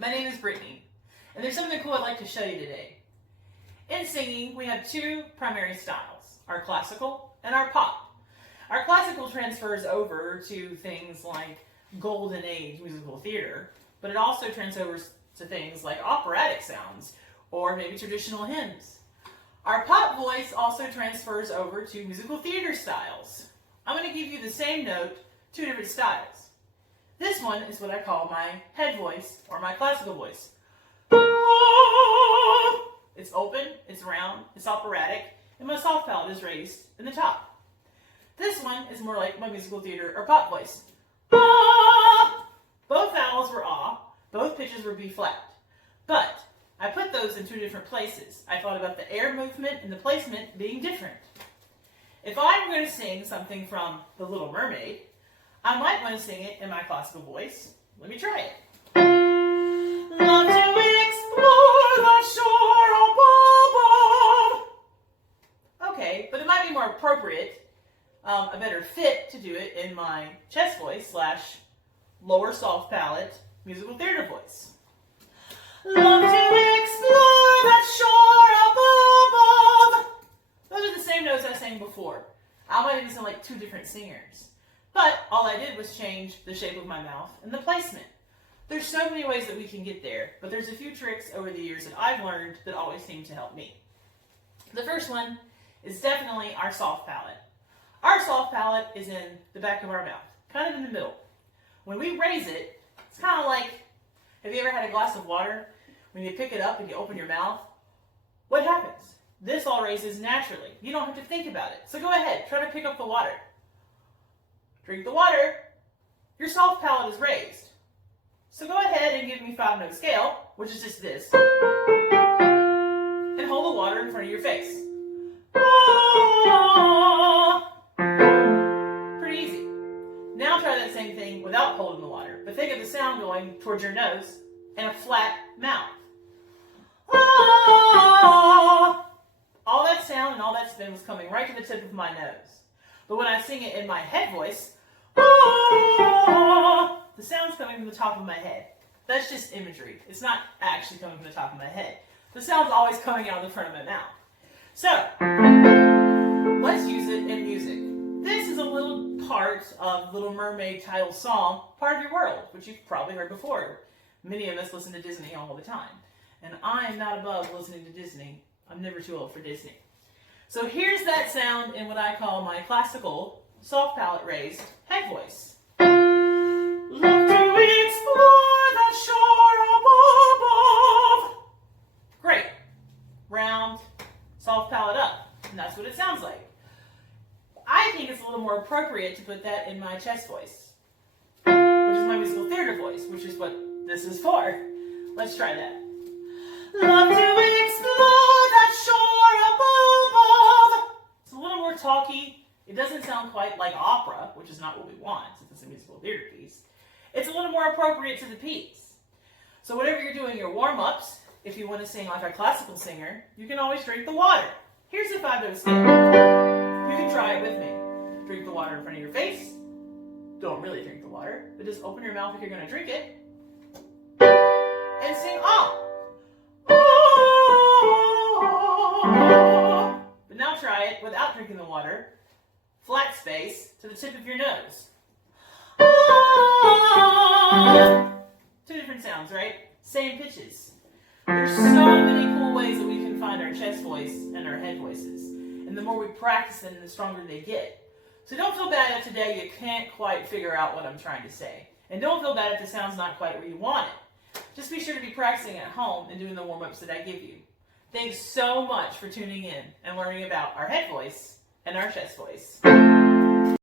My name is Brittany, and there's something cool I'd like to show you today. In singing, we have two primary styles, our classical and our pop. Our classical transfers over to things like golden age musical theater, but it also transfers to things like operatic sounds or maybe traditional hymns. Our pop voice also transfers over to musical theater styles. I'm going to give you the same note, two different styles. This one is what I call my head voice or my classical voice. It's open, it's round, it's operatic, and my soft palate is raised in the top. This one is more like my musical theater or pop voice. Both vowels were ah, both pitches were B flat. But I put those in two different places. I thought about the air movement and the placement being different. If I'm going to sing something from The Little Mermaid, I might want to sing it in my classical voice. Let me try it. Love to explore the shore above. Okay, but it might be more appropriate, a better fit to do it in my chest voice / lower soft palate musical theater voice. Love to explore the shore above. Those are the same notes I sang before. I might even sound like two different singers. But all I did was change the shape of my mouth and the placement. There's so many ways that we can get there, but there's a few tricks over the years that I've learned that always seem to help me. The first one is definitely our soft palate. Our soft palate is in the back of our mouth, kind of in the middle. When we raise it, it's kind of like, have you ever had a glass of water? When you pick it up and you open your mouth, what happens? This all raises naturally. You don't have to think about it. So go ahead, try to pick up the water. Drink the water. Your soft palate is raised. So go ahead and give me 5-note scale, which is just this. And hold the water in front of your face. Pretty easy. Now try that same thing without holding the water, but think of the sound going towards your nose and a flat mouth. All that sound and all that spin was coming right to the tip of my nose. But when I sing it in my head voice, the sound's coming from the top of my head. That's just imagery. It's not actually coming from the top of my head. The sound's always coming out of the front of my mouth. So, let's use it in music. This is a little part of Little Mermaid title song, Part of Your World, which you've probably heard before. Many of us listen to Disney all the time. And I'm not above listening to Disney. I'm never too old for Disney. So here's that sound in what I call my classical, soft palate raised head voice. Love to explore the shore above. Great. Round, soft palate up. And that's what it sounds like. I think it's a little more appropriate to put that in my chest voice, which is my musical theater voice, which is what this is for. Let's try that. Love to explore that shore above. It's a little more talky. It doesn't sound quite like opera, which is not what we want since it's a musical theater piece. It's a little more appropriate to the piece. So whatever you're doing your warm-ups, if you want to sing like a classical singer, you can always drink the water. Here's the 5-note scale. You can try it with me. Drink the water in front of your face. Don't really drink the water, but just open your mouth if you're going to drink it. And sing ah. But now try it without drinking the water. Flat space to the tip of your nose. Two different sounds, right? Same pitches. There's so many cool ways that we can find our chest voice and our head voices. And the more we practice them, the stronger they get. So don't feel bad if today you can't quite figure out what I'm trying to say. And don't feel bad if the sound's not quite where you want it. Just be sure to be practicing at home and doing the warm-ups that I give you. Thanks so much for tuning in and learning about our head voice and our chest voice.